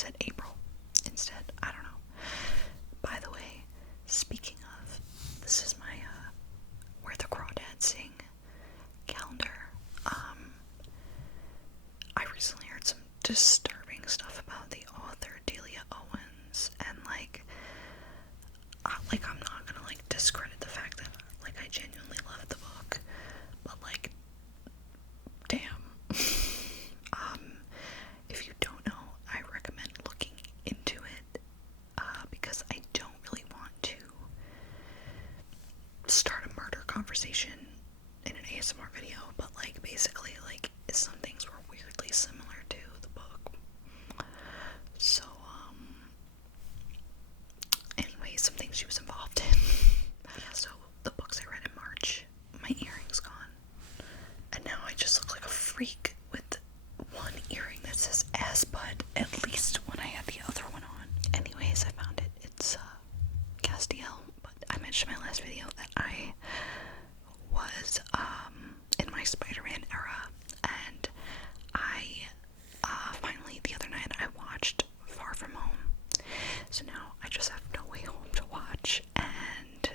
said April instead. I don't know. By the way, speaking of, this is my Where the Crawdads Sing calendar. I recently heard some disturbing stuff about the author Delia Owens, and I'm not gonna discredit the fact that I genuinely love the book, but damn. If you don't know, I recommend looking into it, because I don't really want to start a murder conversation in an ASMR video, but basically some things were weirdly similar to the book. So anyway, some things she was involved in. Yeah, so the books I read in March, my earring's gone, and now I just look like a freak with one earring that says ass bud, at least when I had the other one on. Anyways, I found it. It's Castiel, but I mentioned in my last video that I was in my Spider-Man era, and I finally the other night I watched Far From Home. So now I just have No Way Home to watch, and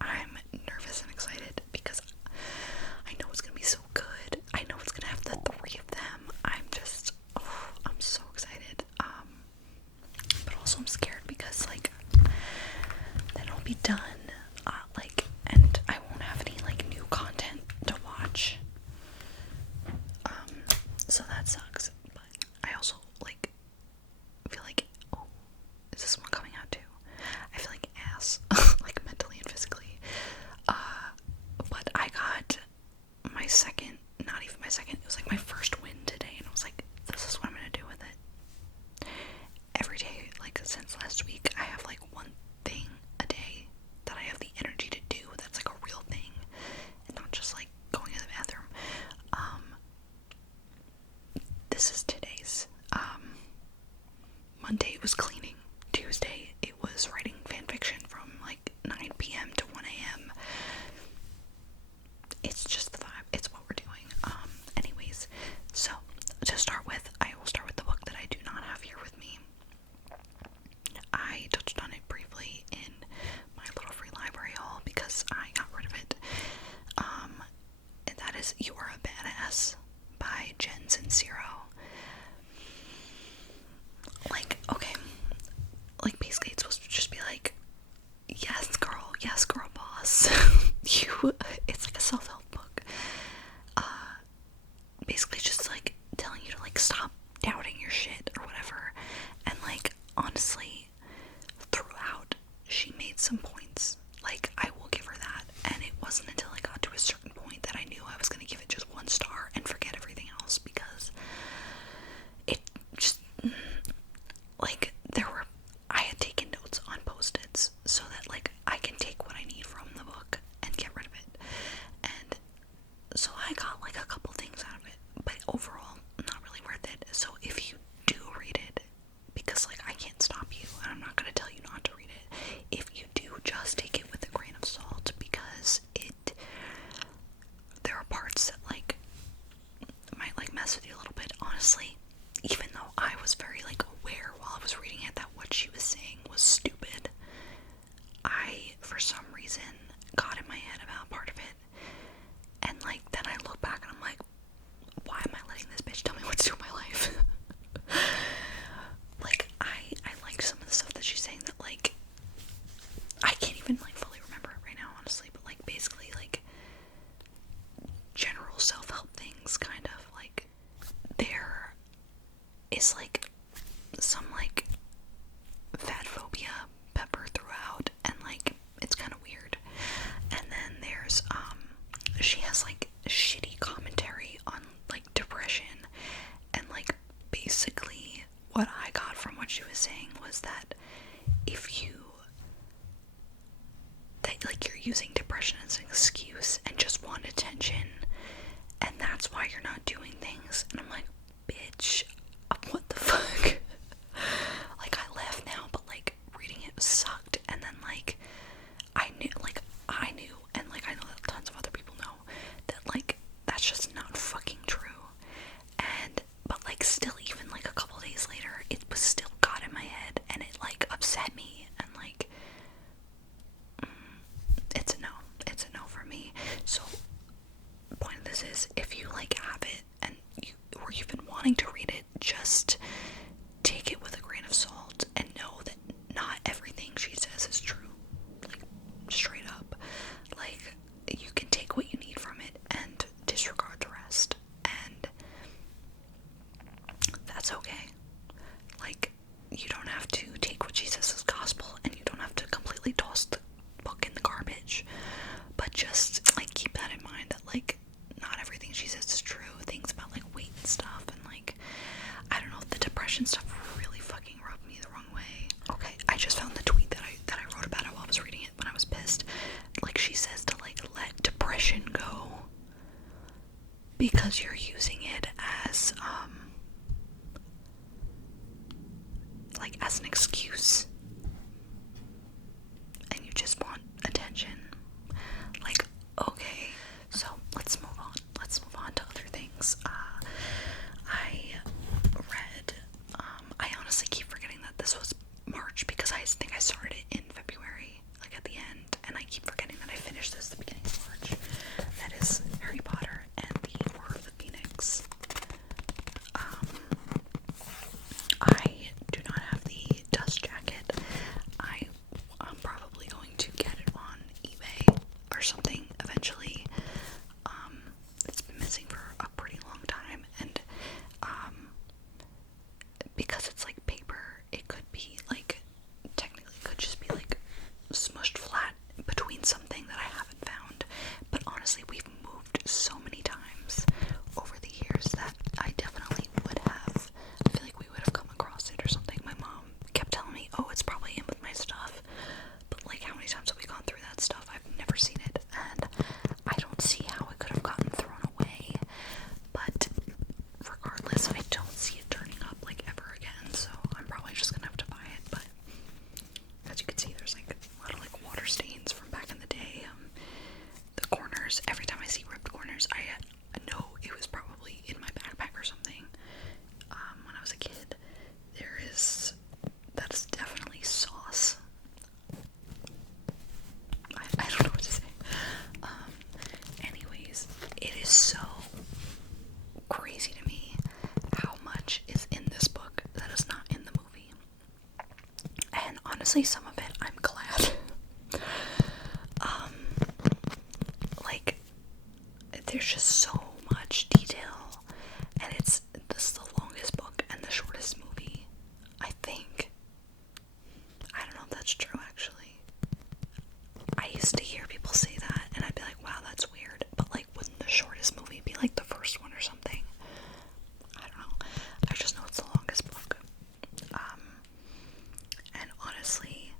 I'm nervous and excited because I know it's gonna be so good. I know it's gonna have the three of them. I'm so excited. But also I'm scared because then I'll be done. And I won't have any new content to watch. So that sucks. But I also feel oh, is this one coming out too? I feel like ass, mentally and physically. But I got my second, not even my second, it was my first win today, and I was like, this is what I'm gonna do with it. Every day, since last week, I have one thing a day that I have the energy to do that's a real thing, and not just going to the bathroom. This is today's. Monday it was cleaning. Tuesday it was writing fanfiction from 9 p.m. to 1 a.m. It's just the vibe. It's what we're doing. Anyways, so to start with, I will start with the book that I do not have here with me. I touched on it briefly in my little free library haul because I got rid of it. And that is You Are a Badass by Jen Sincero. Okay. Basically it's supposed to just be yes girl boss. It's a self-help book. Basically just telling you to stop doubting your shit or whatever. And honestly, throughout she made some points. I will give her that. And it wasn't until I got to a certain point that I knew I was gonna give it just 1 star and forget everything else, because it just I had taken notes on post-its so that I can take what I need from the book and get rid of it. And so I got a couple things out of it, but overall not really worth it. So if you do read it, because I can't stop you and I'm not gonna tell you not to read it, if you do, just take it with a grain of salt, because there are parts that might mess with you a little bit. Honestly, even though I was very aware while I was reading it that what she was saying was stupid, I for some reason got in my head about part of it, and then I look back and I'm like, why am I letting this bitch tell me what to do in my life? I like some of the stuff that she's saying that I can't even fully remember it right now, honestly, but basically general self-help things, kind of there is some fat phobia peppered throughout, and it's kind of weird. And then there's she has shitty commentary on depression, and basically what I got from what she was saying was that if you you're using depression as an excuse and just want attention, and that's why you're not doing things. And I'm like, bitch, what the fuck? I laugh now, but reading it sucked. And then I knew, and I know that tons of other people know that that's just not fucking true. And but still, even a couple days later, it's because you're using it as, like, as an excuse, and you just want attention. Like, okay, so let's move on. Let's move on to other things. I read, I honestly keep forgetting that this was March, because I think I started it in February, like at the end, and I keep forgetting that I finished this at the beginning of March. That is Harry Potter and the Order of the Phoenix. I do not have the dust jacket. I'm probably going to get it on eBay or something eventually. It's been missing for a pretty long time, and because it's like paper, it could be like, technically it could just be like smushed flat between something that I haven't found. But honestly, we've moved so many times over the years that I definitely would have, I feel like we would have come across it or something. My mom kept telling me, oh, it's probably in with my stuff, but like, how many times have we gone through that stuff? I've never seen it, and I don't see how it could have gotten thrown away. But regardless, I don't see it turning up like ever again, so I'm probably just gonna have to buy it. But as you can see, there's like a lot of like water stains from back in the day. The corners, every time I see ripped corners, I know it was probably in my backpack or something. When I was a kid, that is definitely sauce. I don't know what to say. Anyways, it is so crazy to me how much is in this book that is not in the movie. And honestly, some of it I'm glad. Like, there's just so much detail, and this is the longest book and the shortest movie, I think. I don't know if that's true, actually. I used to hear people say that, and I'd be like, wow, that's weird. But like, wouldn't the shortest movie be like the first one or something? I don't know. I just know it's the longest book. And honestly,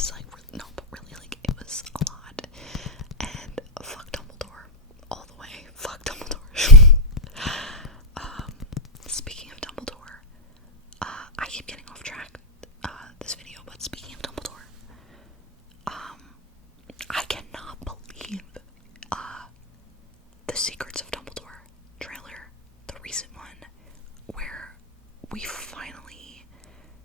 was like, no, but really, like, it was a lot. And fuck Dumbledore. All the way. Fuck Dumbledore. Speaking of Dumbledore, I keep getting off track, this video, but speaking of Dumbledore, I cannot believe, the Secrets of Dumbledore trailer, the recent one, where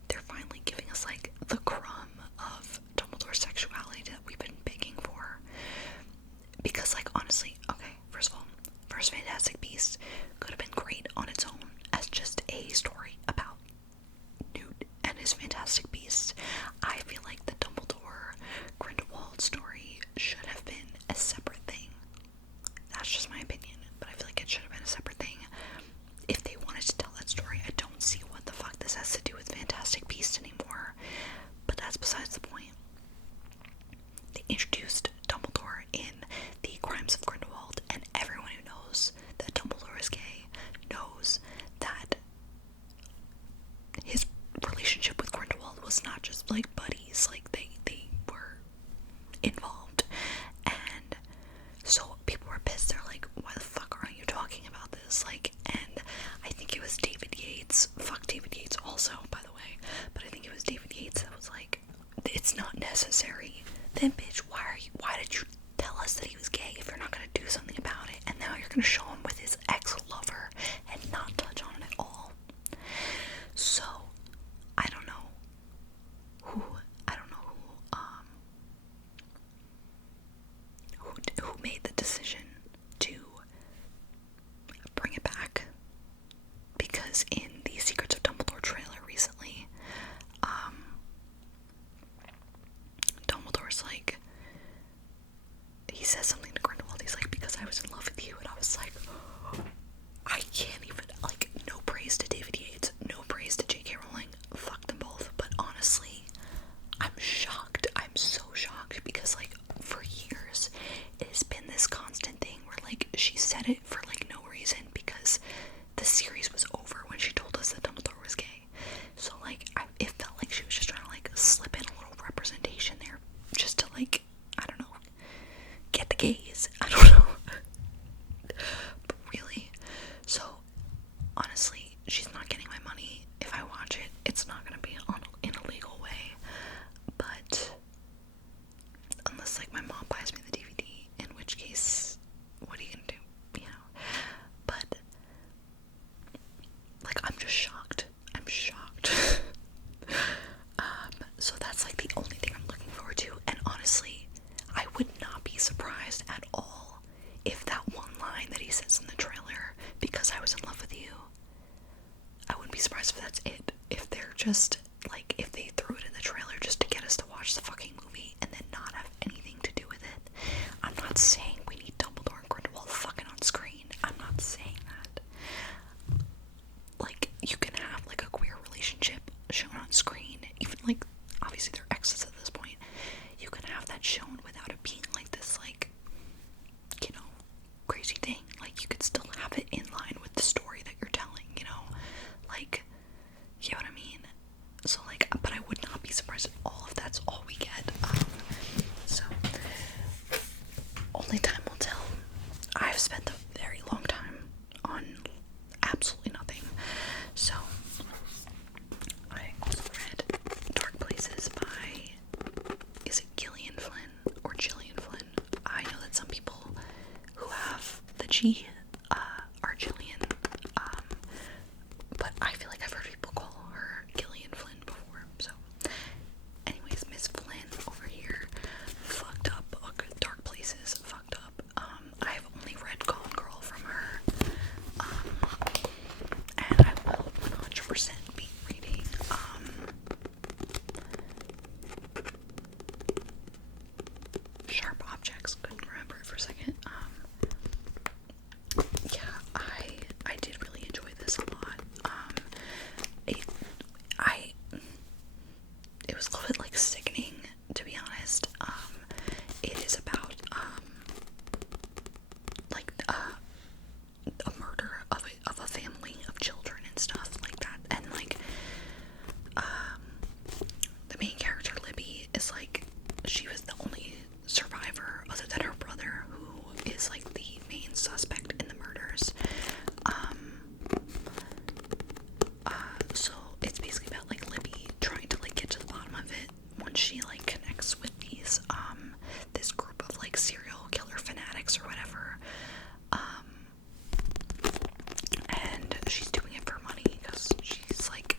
they're finally giving us, like, the crumb of Dumbledore's sexuality that we've been begging for. Because, like, honestly, okay, first of all, First Fantastic Beasts could have been great on its own as just a story about Newt and his Fantastic Beasts. I feel like the Dumbledore Grindelwald story should have been a separate thing. That's just my opinion, but I feel like it should have been a separate thing. If they wanted to tell that story, I don't see what the fuck this has to do with Fantastic Beasts anymore, but that's besides the point. They introduced Dumbledore in The Crimes of Grindelwald, and everyone who knows that Dumbledore is gay knows that his relationship with Grindelwald was not just, like, buddies, like, they were involved. And so people were pissed. They're like, why the fuck aren't you talking about this? Like, and I think it was David Yates, fuck David Yates also, by the way, but I think it was David Yates that was like, it's not necessary. Then bitch, why did you tell us that he was gay if you're not gonna do something about it? And now you're gonna show him with his ex-lover and not touch on it at all. So I don't know who made the decision to bring it back, because in the Secrets of Dumbledore trailer recently, Dumbledore's like, he says something to Grindelwald, he's like, because I was in love with you, and I was like, I can't even, like, no praise to David Yates, no praise to J.K. Rowling, fuck them both, but honestly, I'm shocked, I'm so shocked, because, like, for years, it has been this constant thing where, like, she said it for, like, no reason, because the series was over when she told us that Dumbledore was gay. So, like, it felt like she was just trying to, like, slip in a little representation there, just to, like, I don't know, get the gays, I don't know. But really, so, honestly, she's not getting my money. If I watch it, it's not gonna be in a legal way, but unless, like, my mom buys me the DVD, in which case, what are you gonna do, you know? But, like, I'm just shocked. I'm shocked. So that's, like, the only thing I'm looking forward to, and honestly, I would not be surprised at all if that one line that he says in the trailer, because I was in love with you, I wouldn't be surprised if that's it. If they're just, like, if they threw it in the trailer just to get us to watch the fucking movie and then not have anything to do with it. I'm not saying we need Dumbledore and Grindelwald fucking on screen. I'm not saying that. Like, you can have, like, a queer relationship shown on screen, even, like, obviously they're exes at this point. You can have that shown without it being, like, this, like, you know, crazy thing. Like, you could still have it in line with the story that you're telling, you know? Like, you know what I mean? So, like, but I would not be surprised at all if that's all we get. So, only time will tell. I've spent a very long time on absolutely nothing. So, I also read Dark Places by, is it Gillian Flynn or Gillian Flynn? I know that some people who have the G are Gillian, but I feel like I've heard people call her Gillian Flynn before. So, anyways, Miss Flynn over here fucked up. Dark Places fucked up. I've only read Gone Girl from her, and I will 100% be reading Sharp Objects. Couldn't remember it for a second. and she like connects with these this group of like serial killer fanatics or whatever, and she's doing it for money because she's like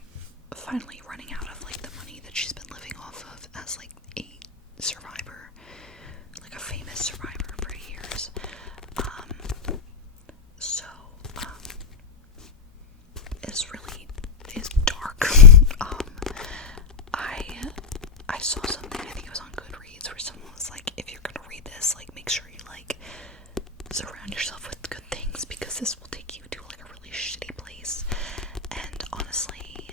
finally running out of like the money that she's been living off of as like a survivor, like a famous survivor for years. So it's dark. I saw something, I think it was on Goodreads, where someone was like, if you're gonna read this, like make sure you like surround yourself with good things, because this will take you to like a really shitty place. And honestly,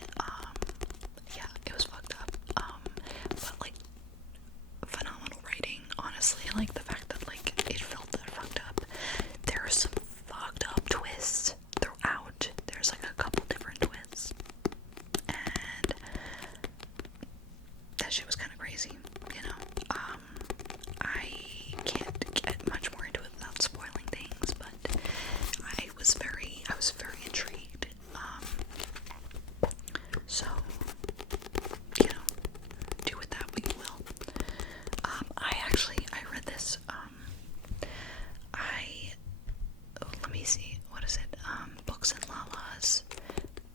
yeah, it was fucked up. But like phenomenal writing, honestly. Like the fact that like it felt that fucked up. There are some fucked up twists throughout. There's like a couple different twists, and that shit was kind of crazy, you know. I can't get much more into it without spoiling things, but I was very intrigued. So, you know, do with that what you will. I read this, let me see, what is it, Books and Lala's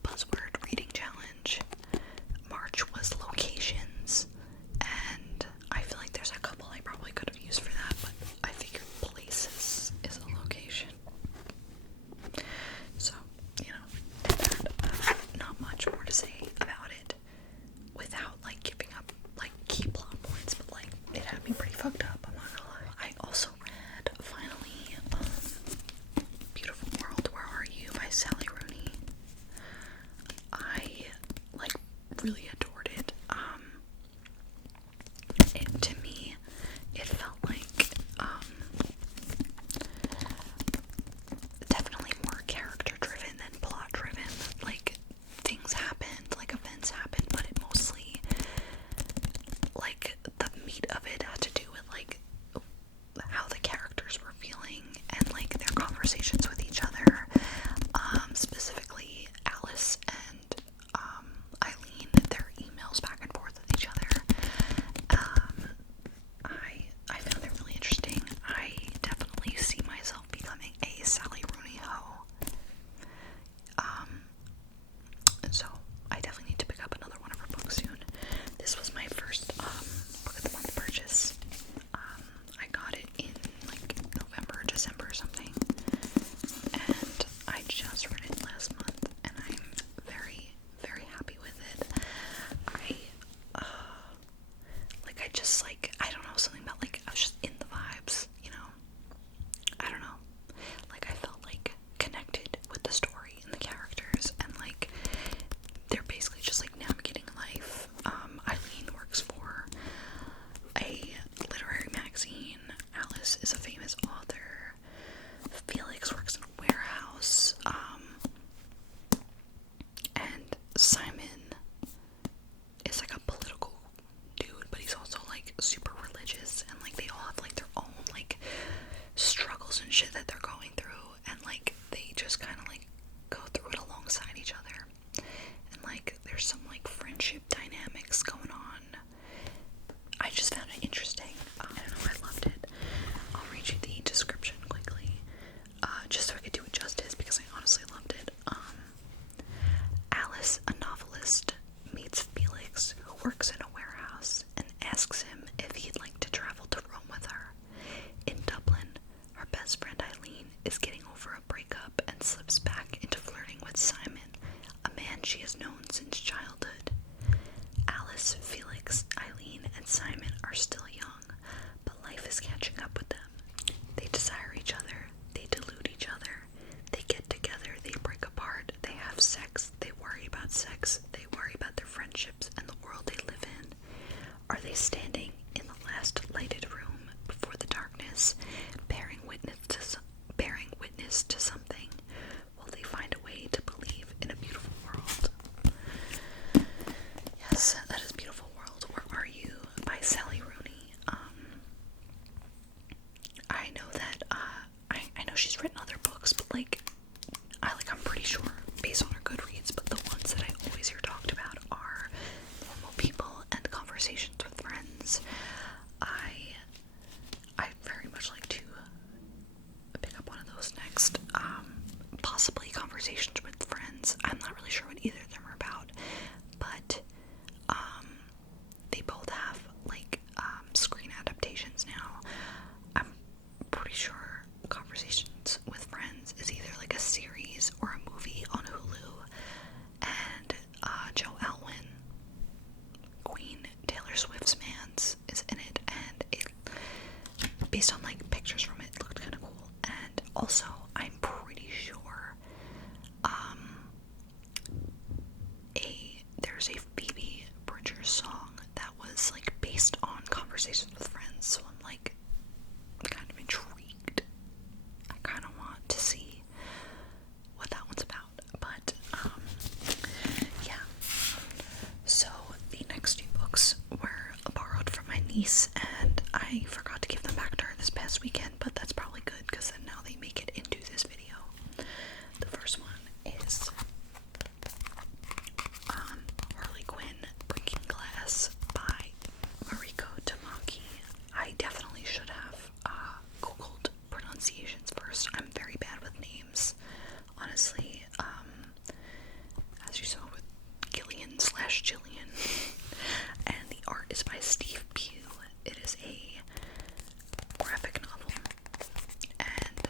Buzzword Reading Challenge. March was locations, and I feel like there's a couple I probably could have used for that, but I figured places is a location. So, you know, did that. Not much more to say about it without like giving up like key plot points, but like it had me pretty fucked up, I'm not gonna lie. I also read finally Beautiful World, Where Are You by Sally Rooney. I like really adored it. To me, it felt like definitely more character driven than plot driven. Like things happened, like events happened, but it mostly, like the meat of it had to do with like how the characters were feeling and like their conversations with each other. Specifically Alice and Eileen, their emails back and forth with each other. I found it really interesting. I definitely see myself becoming a Sally Rooney hoe. So I definitely need to pick up another one of her books soon. This was my first book of the month purchase. I got it in like November or December or something, and I just read it last month, and I'm very, very happy with it. I don't know, something about like, I was just in the vibes, you know. I don't know. Like I felt like connected with the story and the characters, and like they're basically just like navigating life. Eileen works for a literary magazine. Alice is a famous author. Felix works in a warehouse. And Simon is like a political dude, but he's also like super religious, and like they all have like their own like struggles and shit that they're going through, and like they just kind of like go through it alongside each other, and like there's some like friendship dynamics going on. I just found it interesting. I don't know, I loved it. I'll read you the description quickly, just so I could do it justice, because I honestly loved it. Alice, a novelist, meets Felix, who works in a warehouse, and asks him if he'd like to travel to Rome with her. In Dublin, her best friend Eileen is getting over a breakup and slips back into flirting with Simon, a man she has known since childhood. Alice, Felix, Eileen, and Simon are still young, but life is catching up with them. They desire each other, they delude each other, they get together, they break apart, they have sex, they worry about sex, they worry about their friendships and the world they live in. Are they standing in the last lighted room before the darkness, bearing witness to something? Will they find a way to believe in a beautiful world? Yes, that is Beautiful World, Where Are You by Sally Rooney. I know that I know she's written other books, but like I'm pretty sure based on her Goodreads, but the ones that I always hear talked about are Normal People and Conversations with Friends. niece, and I forgot to give them back to her this past weekend, but that's probably good because then now they make it into this video. The first one is Harley Quinn Breaking Glass by Mariko Tamaki. I definitely should have googled pronunciations first. I'm very bad with names, honestly. As you saw with Gillian/Jillian. And the art is by Steve Pugh. It is a graphic novel, and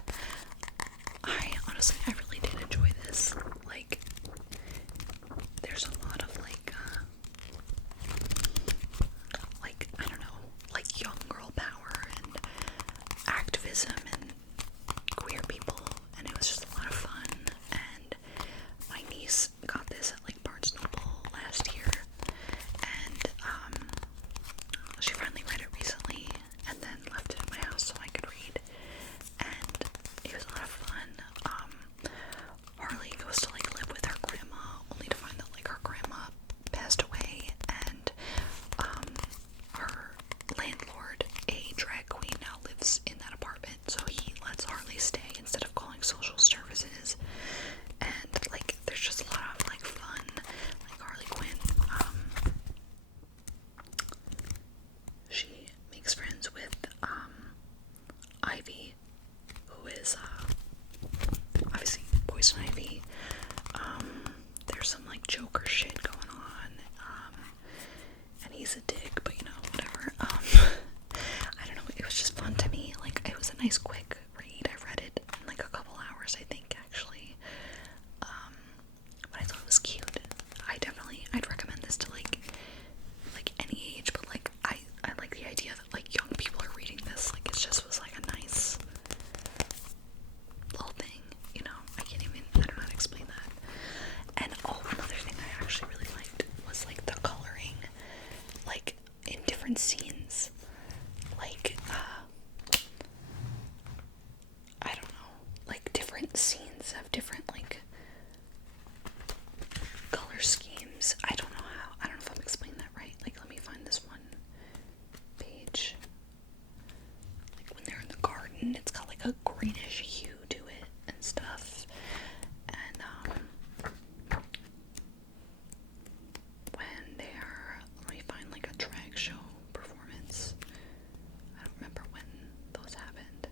I really did enjoy this. Like, there's a lot of I don't know, like young girl power and activism and queer people, and it was just a lot of fun. And my niece got this at like Barnes Noble last year, and she finally read it recently and then left it at my house so I could read, and it was a lot of fun. Harley goes to like live with her grandma, only to find that like her grandma passed away, and her landlord, a drag queen, now lives in that apartment, so he lets Harley stay instead of calling social services. And like there's just a lot of like fun. Like Harley Quinn, she makes friends with Ivy, who is obviously Poison Ivy. There's some like Joker shit going on, and he's a dick, but you know, whatever. I don't know, it was just fun to me. Like, it was a nice quick read. I read it in like a couple hours, I think, actually. But I thought it was cute. I'd recommend this to like any age, but like I like the idea that like young people are reading this. Like, it just was like a nice little thing, you know. I don't know how to explain that. And one other thing I actually really liked was like the coloring, like in different scenes. Like I don't know, like different scenes have different like color schemes. I don't know if I'm explaining that right. Like, let me find this one page. Like when they're in the garden, it's got like a greenish hue to it and stuff. And when they're, let me find like a drag show performance. I don't remember when those happened.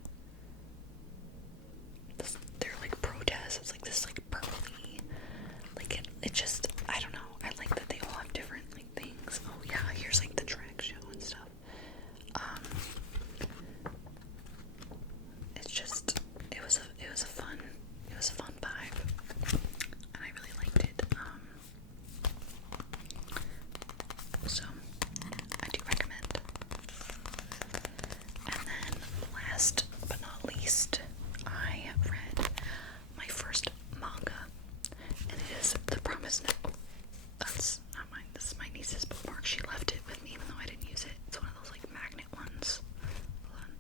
They're like protests. It's like this like purpley, like it just, I don't know. I like that they all have different like things. Oh yeah, here's like the drag show and stuff. It's just, it was a fun vibe, and I really liked it. So I do recommend. And then last but not least, I read my first manga, and it is The Promise Neverland. That's not mine. This is my niece's bookmark. She left it with me even though I didn't use it. It's one of those like magnet ones. Hold on.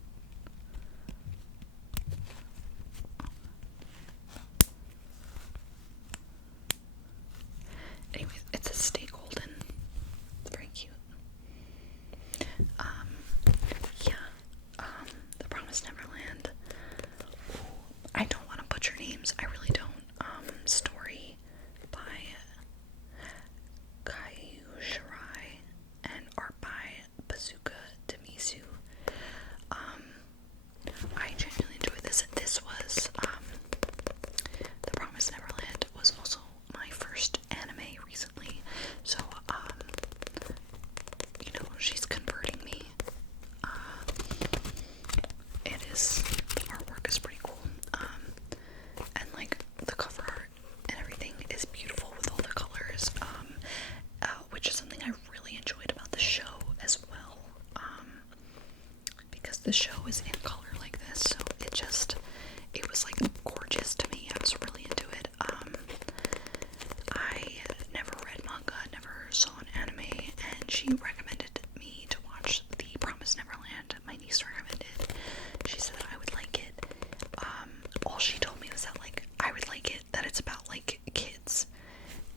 Anyways, it's a Stay Golden. It's very cute. The Promise Neverland. Ooh, I don't want to butcher names. I really don't. Story by Caillou Shirai and art by Bazooka Demisu. I genuinely enjoyed this. This was, The Promise Neverland was also my first anime recently, so, you know, she's converting me. The artwork is pretty cool, and like the cover art and everything is beautiful with all the colors, which is something I really enjoyed about the show as well, because the show is in color like this, so it was like gorgeous to me. I was really into it. I never read manga, never saw an anime, and she recommended me to watch The Promise Neverland. My niece recommended. She said that I would like it. All she told me was that like I would like it, that it's about like kids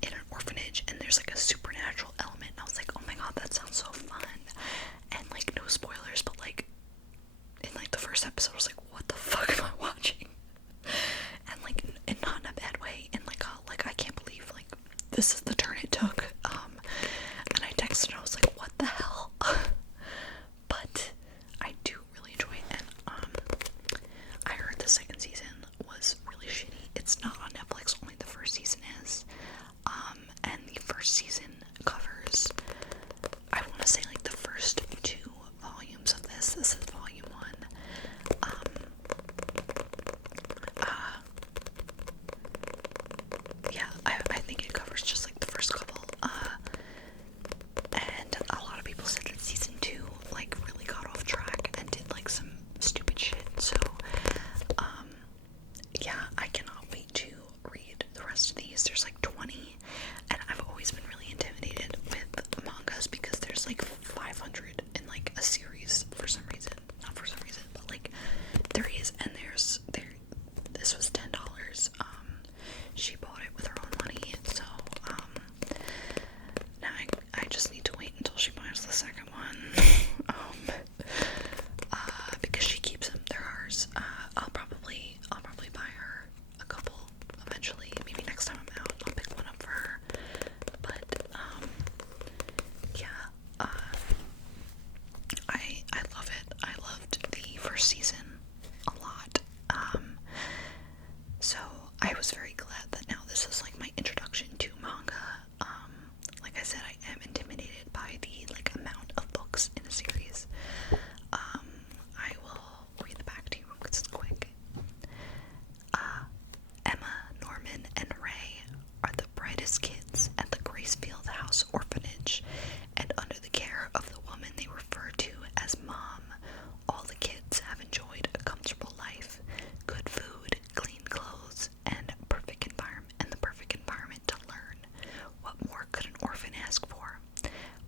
in an orphanage and there's like a supernatural element, and I was like, oh my god, that sounds so fun. And like, no first season a lot. So I was very glad that now this is like my introduction to manga. Like I said, I am intimidated by the like amount of books in a series. I will read the back to you because it's quick. Emma, Norman, and Ray are the brightest kids at the Gracefield House Orphanage, and under the care of the woman they refer to as Mom, all the kids have enjoyed a comfortable life, good food, clean clothes, and the perfect environment to learn. What more could an orphan ask for?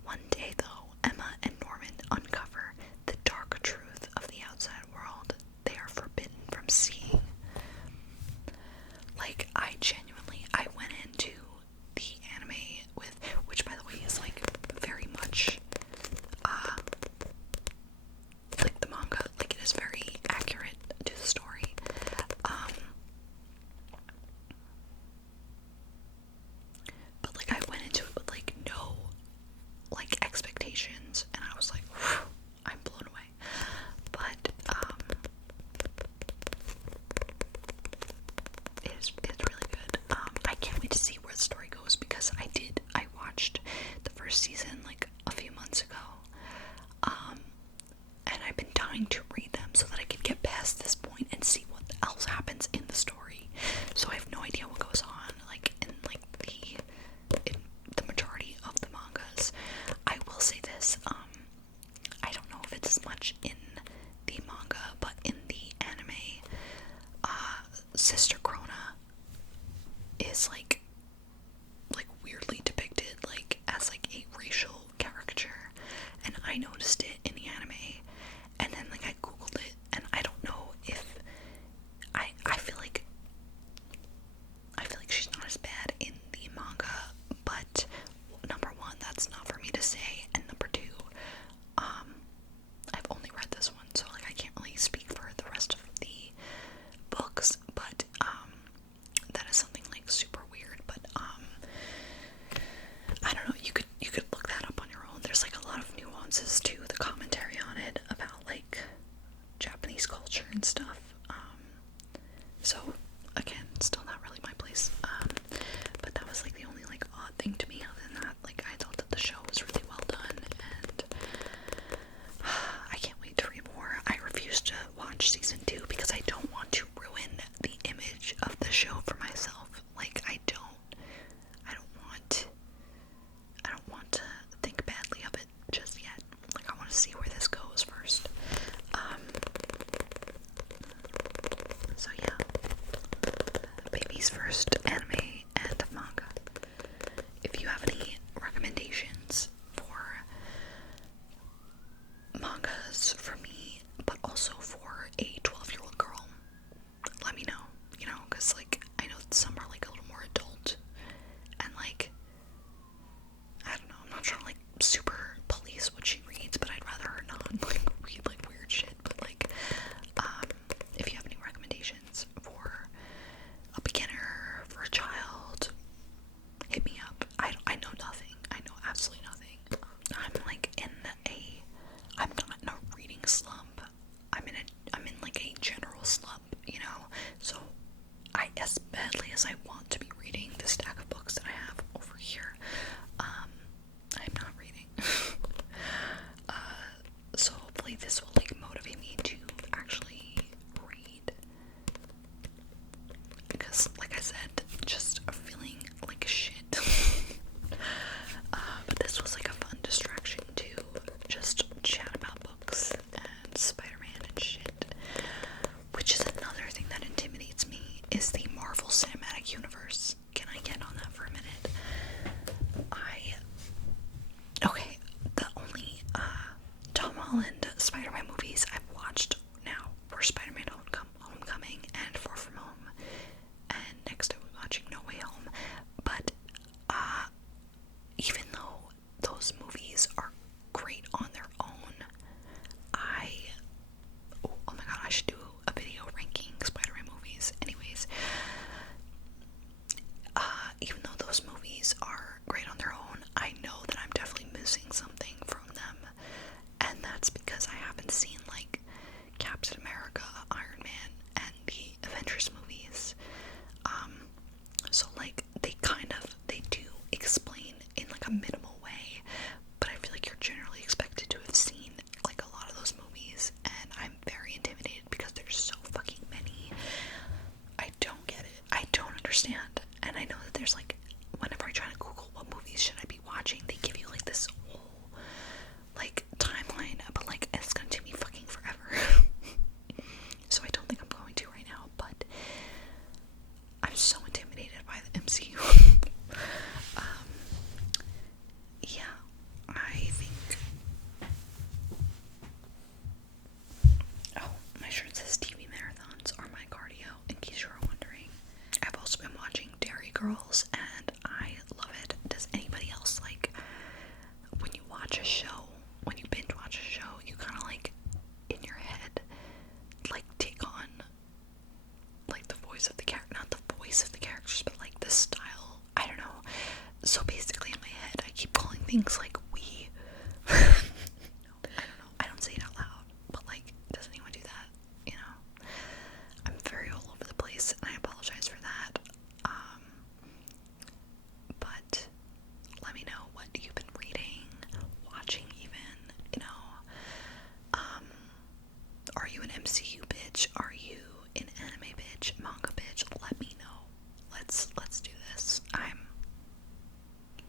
One day, though, Emma and Norman uncover the dark truth of the outside world they are forbidden from seeing. Like, I went into the anime with, which by the way is like very much, like the manga, like it is very accurate to the story. But like I went into it with like no like expectations, and I was like, whew, I'm blown away. But it's really good. I can't wait to see where the story goes, because I watched the first season like a few months ago, and I've been dying to read them so that I could get past this point and see what else happens in the story. So I have no idea what goes on like in the majority of the mangas. I will say this, I don't know if it's as much in the manga, but in the anime, Sister Krona is like weirdly depicted like as like a racial caricature, and I noticed it in the anime, and then like I googled it, and I don't know if I feel like she's not as bad in the manga, but number one, that's not for me to say, and number two, I've only read this one, so like I can't really speak for the rest of the books, but that is something like super weird. But I don't know, you could look that up on your own. There's like a lot of nuances to the commentary on it about like Japanese culture and stuff. So again, still not really my place. But that was like the only like odd thing to me. Other than that, like I thought that the show was really well done, and I can't wait to read more. I refuse to watch season 2 because I don't want to ruin the image of the show for myself. Like I don't want to think badly of it just yet. Like I want to see where this goes first. So yeah, baby's first anime and manga. If you have any recommendations for mangas for me, but also for a 12-year-old girl, let me know, because like I know some are like a little more adult, and like I don't know, I'm not trying to like super police what she reads, but I'd rather her not like read like weird shit. But like if you have any recommendations for a beginner, for a child, hit me up. I know nothing. I know absolutely nothing. I'm not in a reading slump. I'm in like a general slump, so as badly as I want to be reading the stack of books that I have over here, I'm not reading. So hopefully this will like motivate me to actually read, because like I said, just feeling like shit. But this was like a fun distraction to just chat about books and Spider-Man and shit, which is another thing that intimidates me, is the Marvel Cinematic Universe. Can I get on that for a minute? Okay, the only Tom Holland Spider-Man movies I've watched now were Spider-Man Homecoming and Far From Home, and next I was watching No Way Home. But even though those movies are great on their own, oh my god, I should do a video ranking Spider-Man movies. Anyways, even though those movies are great on their own, I know that I'm definitely missing something from them, and that's because entrances, TV marathons are my cardio, in case you were wondering. I've also been watching Dairy Girls, and I love it. Does anybody else, like, when you watch a show, when you binge watch a show, you kind of, like, in your head, like, take on, like, the voice of the character, not the voice of the characters, but, like, the style, I don't know. So basically, in my head, I keep calling things, like, we. No, I don't know. I don't say it out loud, but, like, does anyone do that? You know? I'm very all over the place, and I apologize for that. But let me know what you've been reading, watching even, you know. Are you an MCU bitch? Are you an anime bitch? Manga bitch? Let me know. Let's do this. I'm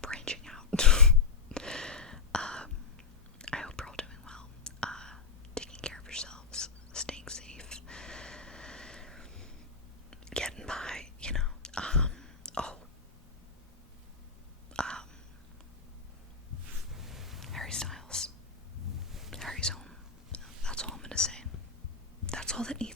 branching out. I hope you're all doing well. Taking care of yourselves, staying safe, getting by, you know. Harry Styles. Harry's home. That's all I'm gonna say. That's all that needs